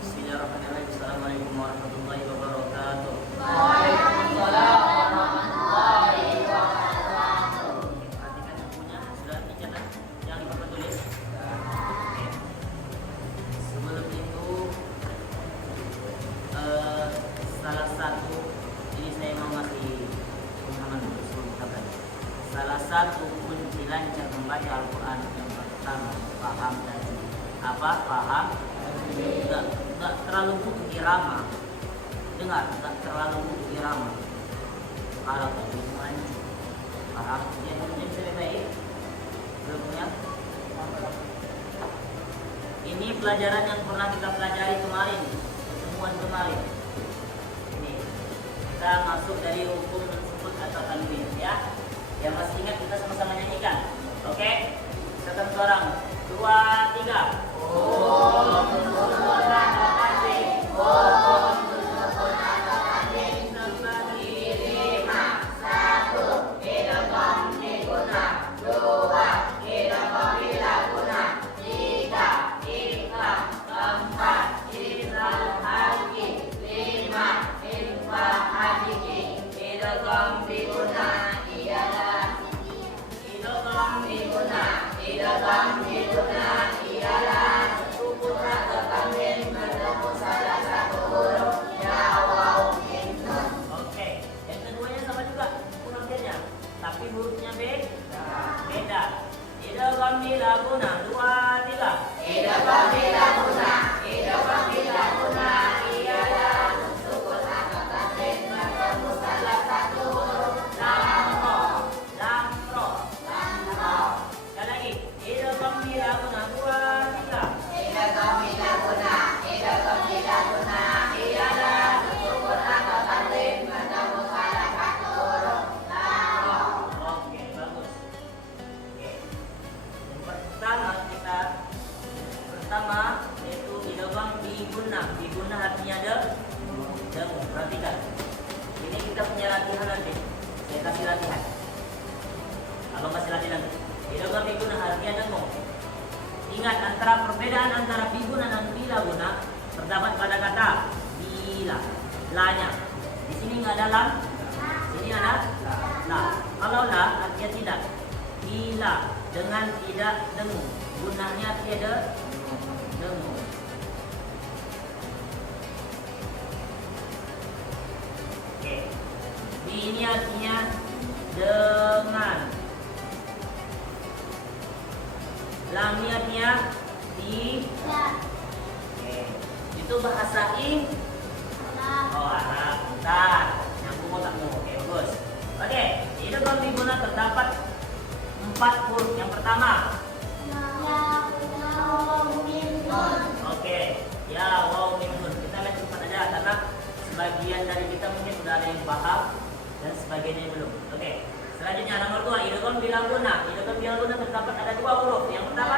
Bismillahirrahmanirrahim. Assalamualaikum warahmatullahi wabarakatuh. Waalaikumsalam warahmatullahi wabarakatuh. Perhatikan bukunya, sudah dicatat, jangan lupa tulis. Oke. Sebelum itu, salah satu, ini saya mau ngasih pemahaman dulu sebelum kita belajar. Salah satu kunci lancar membaca Al-Quran yang pertama, paham tadi. Apa? Paham? Enggak terlalu butuh irama. Dengar, enggak terlalu butuh irama. Kalau tadi maju, paham? Yang bisa lebih baik. Sebelumnya, ini pelajaran yang pernah kita pelajari kemarin, pertemuan kemarin. Ini kita masuk dari hukum tersebut atau tanwin, ya. Yang masih ingat kita sama-sama nyanyikan. Oke? Satu orang, 2, 3. Tapi hurufnya beda. Idgham bila guna 2, 3. Idgham bila guna, idgham bila guna, ialah sukun atau tanwin bertemu salah satu huruf lam ro. Sekali lagi. Idgham bila guna 2, 3. Idgham bila guna, idgham bila guna, ialah sukun atau tanwin bertemu salah satu huruf lam ro. Oke, bagus. Oke. Pertama yaitu idgham biguna. Biguna artinya dengu. Perhatikan. Ini kita punya latihan nanti. Saya kasih latihan. Abang kasih latihan nanti. Idgham biguna artinya dengu. Ingat perbedaan antara biguna dan bila guna terdapat pada kata bila. La-nya. Di sini nggak ada lam. Sini ada la. Kalau la artinya tidak. Bila dengan tidak dengu. Gunanya tiada dengu. Oke. Di ini artinya dengan. Lam ini artinya di. Oke. Itu bahasa Oh, Arab. Bentar. Nyambung otakmu. Oke, bagus. Oke, idgham biguna terdapat 4 huruf. Yang pertama, oke, ya waw mim nun. Kita lihat cepat aja karena sebagian dari kita mungkin sudah ada yang paham dan sebagiannya belum. Oke. Selanjutnya nomor 2, idgham bila guna. Idgham bila guna terdapat ada 2 huruf. Yang pertama,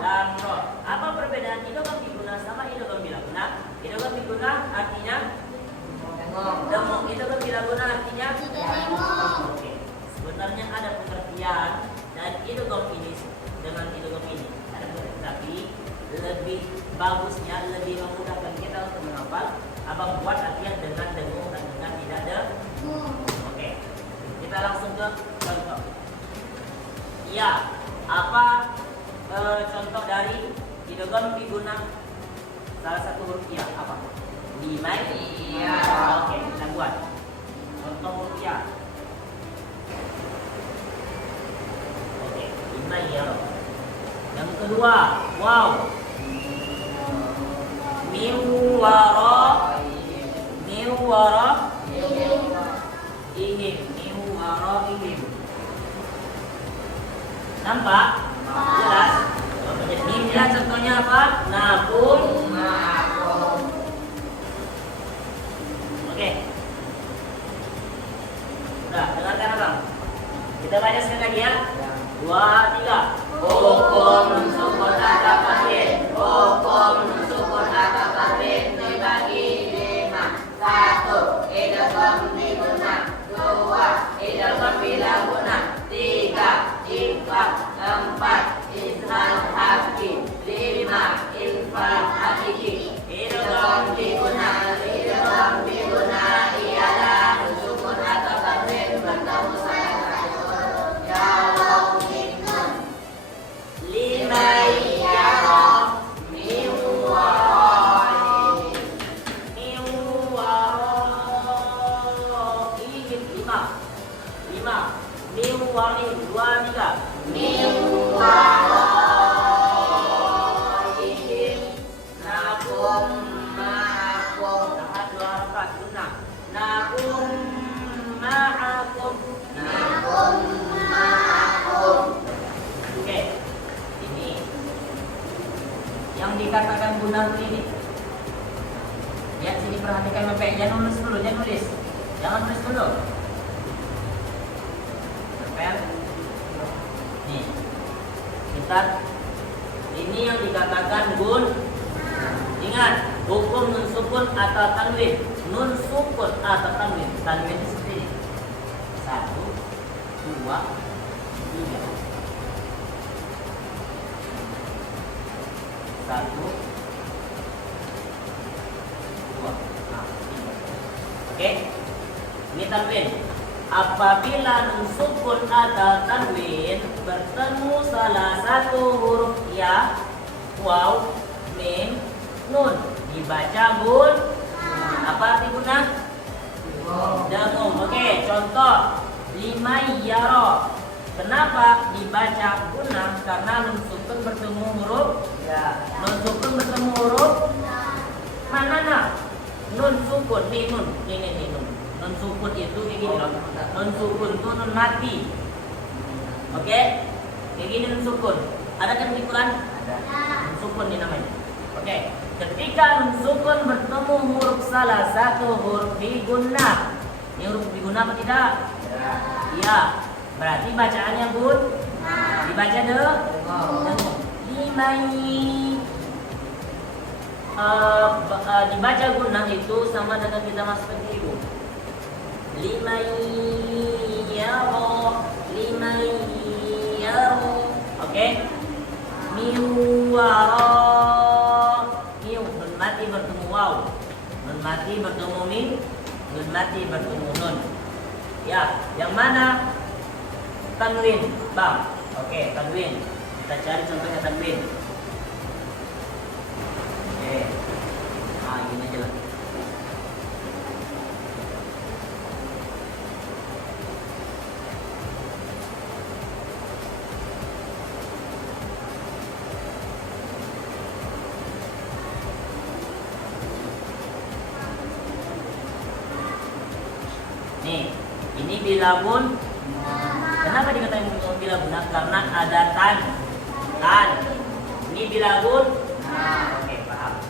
lam ro. Apa perbedaan idgham biguna sama idgham bila guna? Idgham biguna artinya dengu. Idgham bila guna artinya oke. Sebenarnya ada pengertian dan idgham ini dengan idgham ini ada pengertian, tapi lebih bagusnya, lebih memudahkan kita untuk menghafal. Abang buat artian dengan dengu dan dengan tidak dengu. Oke, kita langsung ke contoh. Ya, apa contoh dari idgham biguna salah satu huruf ya apa? Lima. Iya. Oke, kita buat contoh huruf ya. Oke, 5 ya. Yang kedua, wow. Min wara ihim. Nampak? Jelas? Mimnya contohnya apa? Nakum. Oke. Udah, dengarkan abang. Kita baca sekali lagi ya. 2, 3. Hukum sukun atau tanwin, hukum sukun atau tanwin dibagi 5. 1. Idgham biguna. 2. Idgham bila guna. 3. Ikhfa. 4. Izhar haqqi. 5. Infal haqqi. yang dikatakan guna ini. Lihat sini, perhatikan sampai jangan nulis dulu, jangan nulis. Jangan tulis dulu. Tempel. Nih. Kita ini yang dikatakan gun. Ingat, hukum nun sukun atau tanwin. Nun sukun atau tanwin. Tanwin itu seperti ini. 1, 2, 3. 1, 2. Nah, 3. Oke. Ini tanwin. Apabila nun sukun atau tanwin bertemu salah satu huruf ya, waw, mim, nun, dibaca gun. Apa arti guna? Dengung. Oke, contoh 5 yaro. Kenapa dibaca guna? Karena nun sukun bertemu huruf ya. Nun sukun bertemu huruf mana nak? Nun sukun nih nun, ini nun. Nun sukun itu kayak gini loh. Nun sukun itu nun mati. Oke? Kayak gini nun sukun. Ada kan di Quran? Ada. Nun sukun ini namanya. Oke. Ketika nun sukun bertemu huruf salah satu huruf diguna. Ini huruf diguna apa tidak? Ya. Iya. Berarti bacaannya bun. Dibaca dengung. Dibaca guna itu sama dengan kita masukkan ke ibu. 5 yaro. Oke. Miwaro. Miu, nun mati bertemu waw. Nun mati bertemu mim. Nun mati bertemu nun. Ya, yang mana? Tanwin, bang. Oke, tanwin. Kita cari contohnya tanwin. Oke. Nah, gini aja lah. Nih, ini bila bun. Kenapa dikatakan bila guna? Karena ada tan. Ini bila bun. Oke, paham.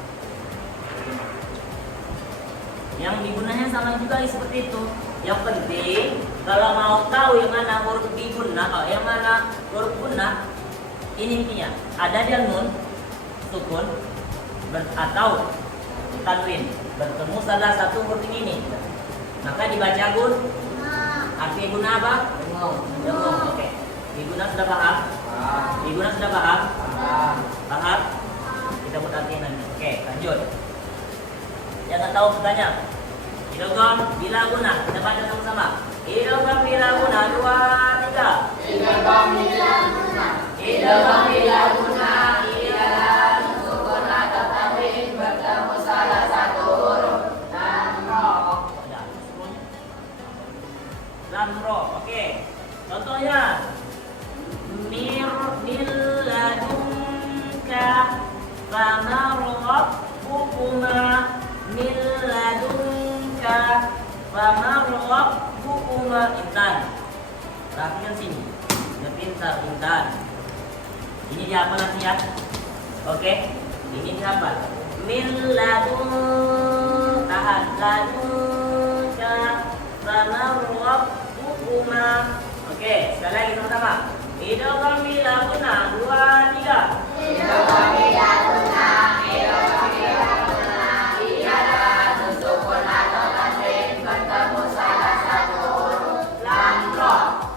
Yang digunanya sama juga seperti itu. Yang penting kalau mau tahu yang mana huruf diguna, yang mana huruf guna, ini intinya. Ada dia nun sukun atau tanwin bertemu salah satu huruf ini. Maka dibaca gun. Arti guna apa? Dengung. Oke. Diguna sudah paham? Diguna sudah paham? Paham? Kita buat arti nanti. Oke, lanjut. Jangan tahu bertanya. Idgham bila guna. Kita baca sama-sama. Idgham bila guna 2, 3. Idgham bila guna. Idgham bila guna ialah nun sukun atau tanwin bertemu salah satu huruf dan roh. Lamro, oke. Contohnya ladunka famarot bukuma ladunka famarot bukuma intan. Perhatikan sini. Udah pintar intan. Ini dihafal nanti ya. Oke. Ini dihafal. Ladun tahan ladunka famarot bukuma. Oke, sekali lagi sama-sama. Idgham bila guna 2, 3. Idgham bila guna. Idgham bila guna ialah nun sukun atau tanwin bertemu salah satu huruf lam roh.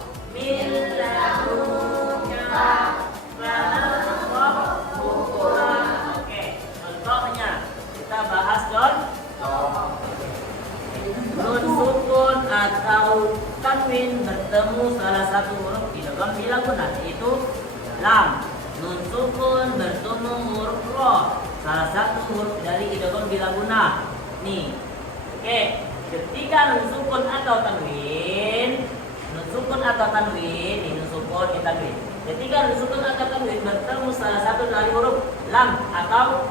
Ladunka famarot bukuma. Oke, contohnya kita bahas nun sukun atau tanwin bertemu salah satu huruf idgham bila guna, yaitu lam. Nun sukun bertemu huruf ro, salah satu huruf dari idgham bila guna. Nih, oke. Ketika nun sukun atau tanwin, ini nun sukun ini tanwin. Ketika nun sukun atau tanwin bertemu salah satu dari huruf lam atau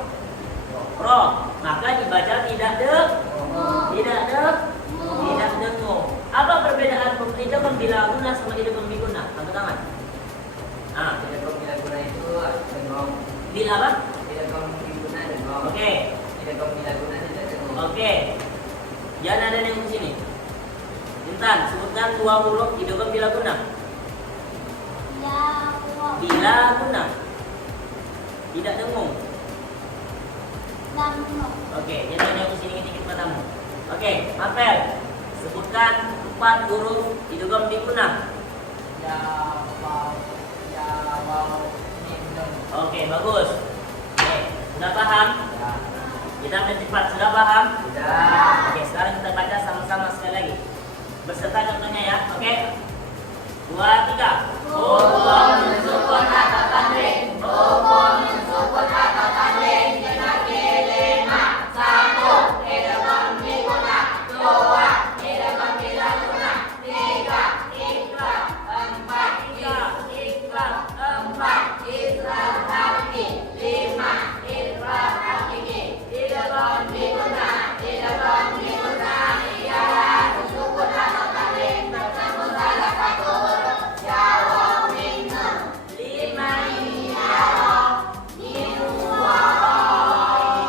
ro, maka dibaca tidak dengung. Apa perbedaan idgham bila guna sama idgham bila guna? Angkat tangan. Idgham bila guna itu dengung. Bila apa? Idgham Oke. Jangan ada yang di sini. Intan, sebutkan dua huruf idgham bila guna. Bila guna. Tidak dengung. Oke, jadi ada yang di sini sedikit matamu. Oke, Marvel. Sebutkan 4 huruf idgham bila guna. Ya, wow, Oke, bagus. Oke, sudah paham? Kita cepat, sudah paham? Sudah. Oke, sekarang kita baca sama-sama sekali lagi. Beserta contohnya ya, oke? 2, 3. Hukum sukun atau tanwin. Hukum sukun atau tanwin. Dengan kelima. 1. Idgham diguna. 2. Idgham bila guna. 3. Ikhlas. 4. Ikhlas. 4. Ikhlas harfi. 5. Ikhlas hakiki. Idgham diguna. Idgham diguna ialah sukun atau tanwin bertemu salah satu huruf. Jawab minum. 5 yaro. Minum waroin.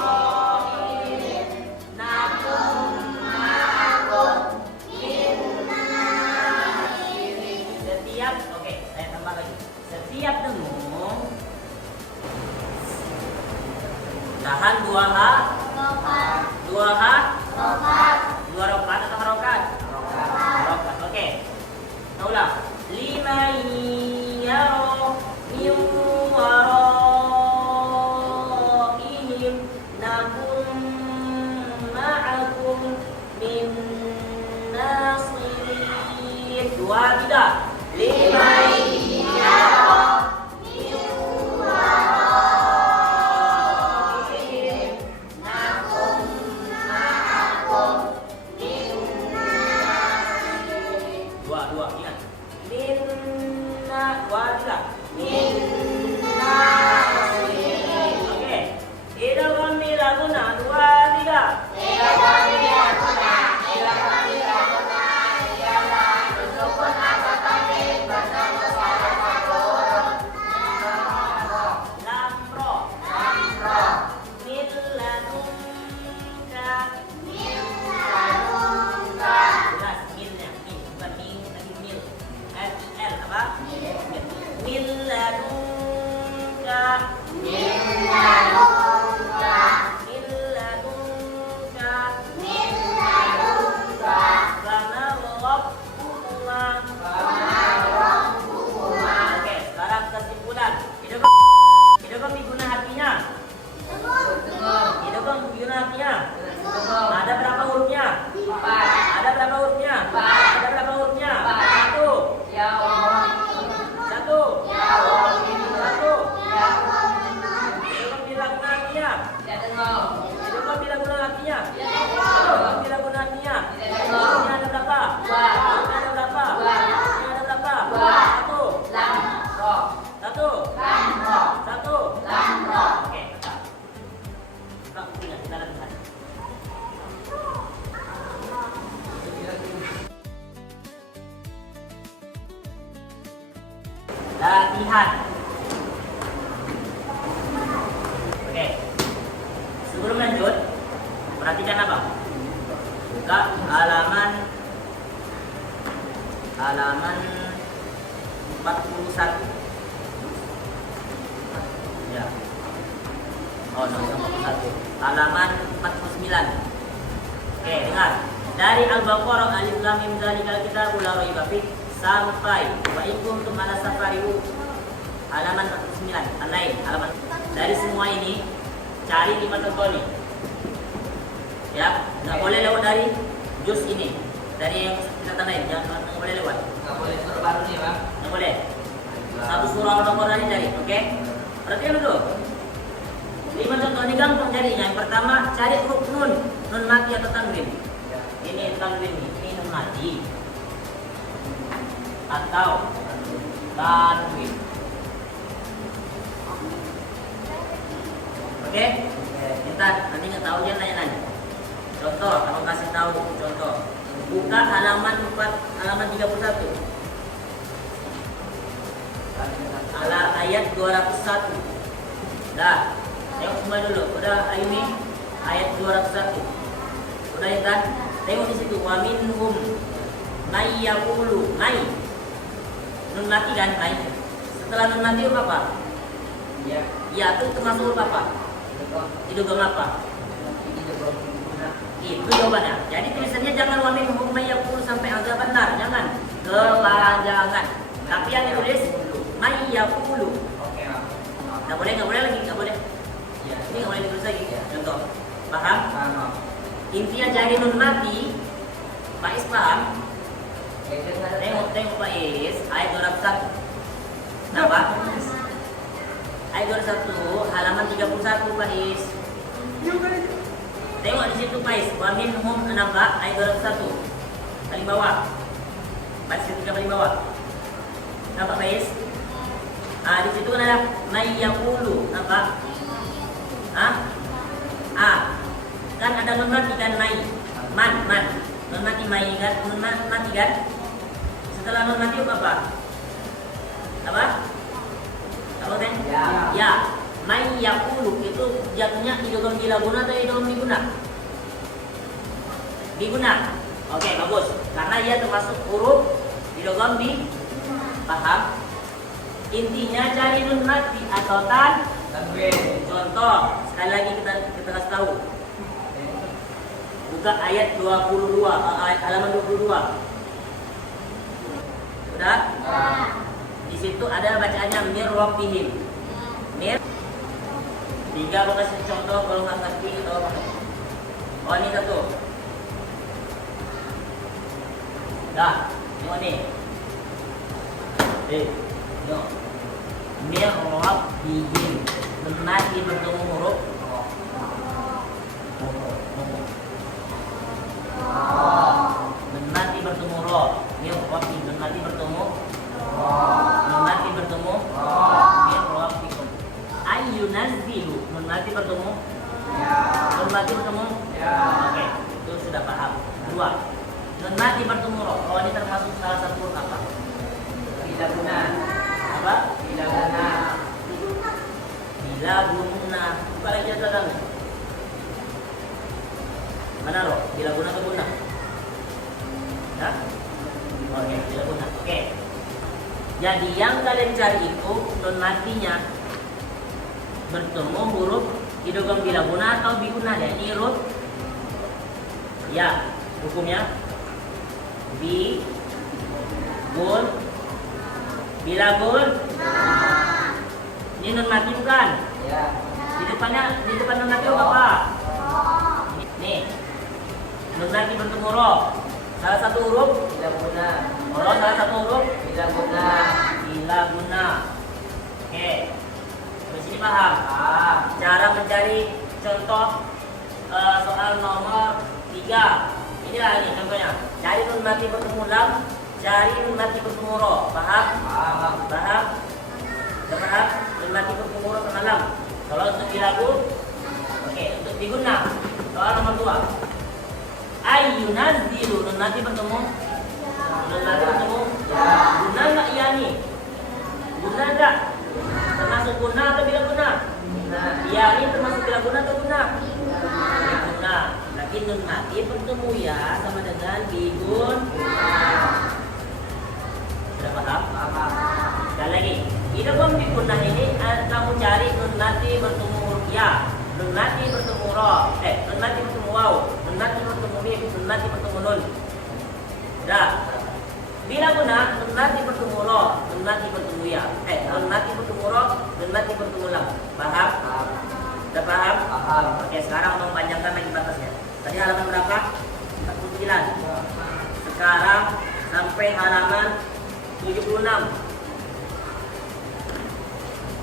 Nakum ma'akum. Setiap, oke, saya tambah lagi. Setiap dengung tahan 2 H, 2 H, 2 rokat atau harokat? Harokat, oke. Nah, ulang. 5 yaro min waraihim nakum ma'akum min nasirin. 2, 3. 5 yaro. Min waroihim. Nakum ma'akum. Min nasirin. 2, ingat. Minna, 2, 3. Min nasirin. Oke. Idgham bila guna. 2, 3. Idgham bila guna. Idgham bila guna ialah sukun atau tanwin bertemu salah satu huruf. Lam ro. Lamro. Min ladunka. Min ladunka. Jelas milnya, mil bukan ming tapi mil. L apa? Min ladunka. Min ladunka. Min ladunka. Min ladunka. Karena Rabbullah. Rabbukumma. Oke, sekarang kesimpulan. Idgham diguna artinya. Idgham diguna artinya. Ada berapa hurufnya? 4. Ada berapa hurufnya? Empat. Ada berapa hurufnya? Empat. 1. Ya Allah. 1. Ya Allah. 1. Ya Allah. Idgham bila guna artinya. Ya dengar. Idgham bila guna artinya. Ya dengar. Idgham bila guna artinya. Ya dengar. Ini ada berapa? Dua. Ini ada berapa? Dua. Ini ada berapa? Dua. 1. Lamro. 1. Lamro. 1. Lamro. Oke, tetap. Tetap punya kita lakukan. Latihan. Oke. Sebelum lanjut, perhatikan apa? Buka halaman 41. Ya. Oh, nomor 41. Halaman 49. Oke, dengar. Dari Al-Baqarah alif lam mim zalikal kitabul la raiba fih sampai wa in kuntum ala safarihu halaman 49. Lain halaman. Dari semua ini cari 5 contoh nih. Ya, nggak boleh lewat dari juz ini. Dari yang kita tandain, jangan nggak boleh lewat. Nggak boleh suruh baru nih, Pak. Nggak boleh. Satu surah Al-Baqarah ini cari, oke? Perhatikan dulu. 5 contoh ini gampang jadinya. Yang pertama, cari huruf nun mati atau tanwin. Ini tanwin, ini nun mati atau tanwin. Oke? Intan, nanti nggak tahu jangan nanya-nanya. Contoh, aku kasih tahu contoh. Buka halaman 31. Ayat 201. Dah, tengok semua dulu. Udah ini ayat 201. Kan? Tengok di situ. Wa minhum may yaqulu. May. Nun mati kan? May. Setelah nun mati huruf apa? Ya. Ya itu termasuk huruf apa? Idgham apa? Itu jawabannya. Jadi tulisannya jangan wa minhum may yaqulu sampai azaban nar. Jangan. Kepanjangan. Tapi yang ditulis may yaqulu. Oke. Nggak boleh lagi, nggak boleh. Ya. Ini nggak boleh ditulis lagi. Contoh. Paham? Paham. Intinya jadi nun mati. Pak Is paham? Tengok Pak Is, ayat 201. Kenapa? Ayat 201, halaman 31 Pak Is. Tengok di situ Pak Is, wa minhum nampak ayat 201. Paling bawah. Baris ketiga paling bawah. Nampak Pak Is? Di situ kan ada may yaqulu, nampak? Kan ada nun mati kan may. Man. Nun mati may kan, nun mati kan? Setelah nun mati apa? Apa? Tahu kan? Ya. May yaqulu itu jatuhnya idgham bila guna atau idgham diguna? Diguna. Oke, bagus. Karena ia termasuk huruf idgham di paham? Intinya cari nun mati atau tanwin. Contoh, sekali lagi kita kasih tahu. Buka ayat 22, halaman 22. Sudah? Di situ ada bacaannya mir rabbihim. Mir. 3 aku kasih contoh kalau nggak ngerti atau apa. Oh ini satu. Dah, tengok nih. Yuk. Mir rabbihim. Mati bertemu huruf mati bertemu ro. Mir rabbihim. Mati bertemu mati bertemu mir rabbikum. Ayyunazzilu. Mati bertemu mati bertemu. Oke, itu sudah paham. 2. Mati bertemu ro. Ro ini termasuk salah satu huruf apa? Bila guna. Apa? Bila guna. Bila guna. Buka lagi catatan. Mana ro? Bila guna atau guna? Nah? Oke, bila guna. Oke. Jadi yang kalian cari itu nun matinya bertemu huruf idgham bila guna atau biguna. Ini huruf ya, hukumnya bi gun bila gun. Ini nun mati bukan? Ya. Di depan nun mati apa? Nih. Nun mati bertemu ro. Salah satu huruf Bila guna. ro, salah satu huruf Bila guna. bila guna. Oke. Di sini paham? Cara mencari contoh soal nomor 3. Inilah nih contohnya. Cari nun mati bertemu lam, cari nun mati bertemu ro. Paham? Paham? Sudah paham? Nun mati bertemu ro sama lam. Kalau untuk bilagu, oke, untuk diguna. Soal nomor 2. Ayyunazzilu. Nun mati bertemu. Nun mati bertemu. Guna enggak iya nih? Guna enggak? Termasuk guna atau bila guna? Iya, ini termasuk bila guna atau guna? Guna. Tapi nun mati bertemu ya sama dengan bigun. Sudah paham? Sekali lagi. Idgham biguna ini kamu cari nun mati bertemu ya, nun mati bertemu ro, nun mati bertemu waw, nun mati bertemu mim, nun mati bertemu nun. Sudah. Bila guna nun mati bertemu ro, nun mati bertemu ya, nun mati bertemu ro, nun mati bertemu lam. Paham? Sudah paham? Oke, sekarang mau panjangkan lagi batasnya. Tadi halaman berapa? 49. Sekarang sampai halaman 76.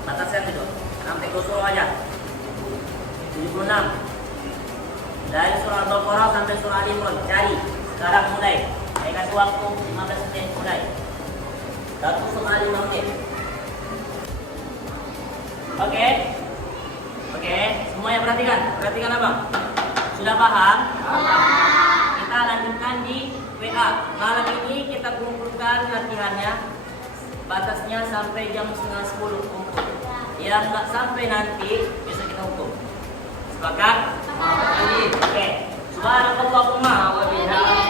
Batasnya itu sampai ke surah aja 76. Dari surah Al-Baqarah sampai surah Al-Imran. Cari. Sekarang mulai. Saya kasih waktu 15 menit mulai. 1 surah 5 menit. Oke. Semuanya perhatikan. Perhatikan apa? Sudah paham? Kita lanjutkan di WA. Malam ini kita kumpulkan latihannya. Batasnya sampai jam 9:30 kumpul. Yang nggak sampai nanti besok kita hukum. Sepakat? Oke. Subhanakallahumma wa bihamdika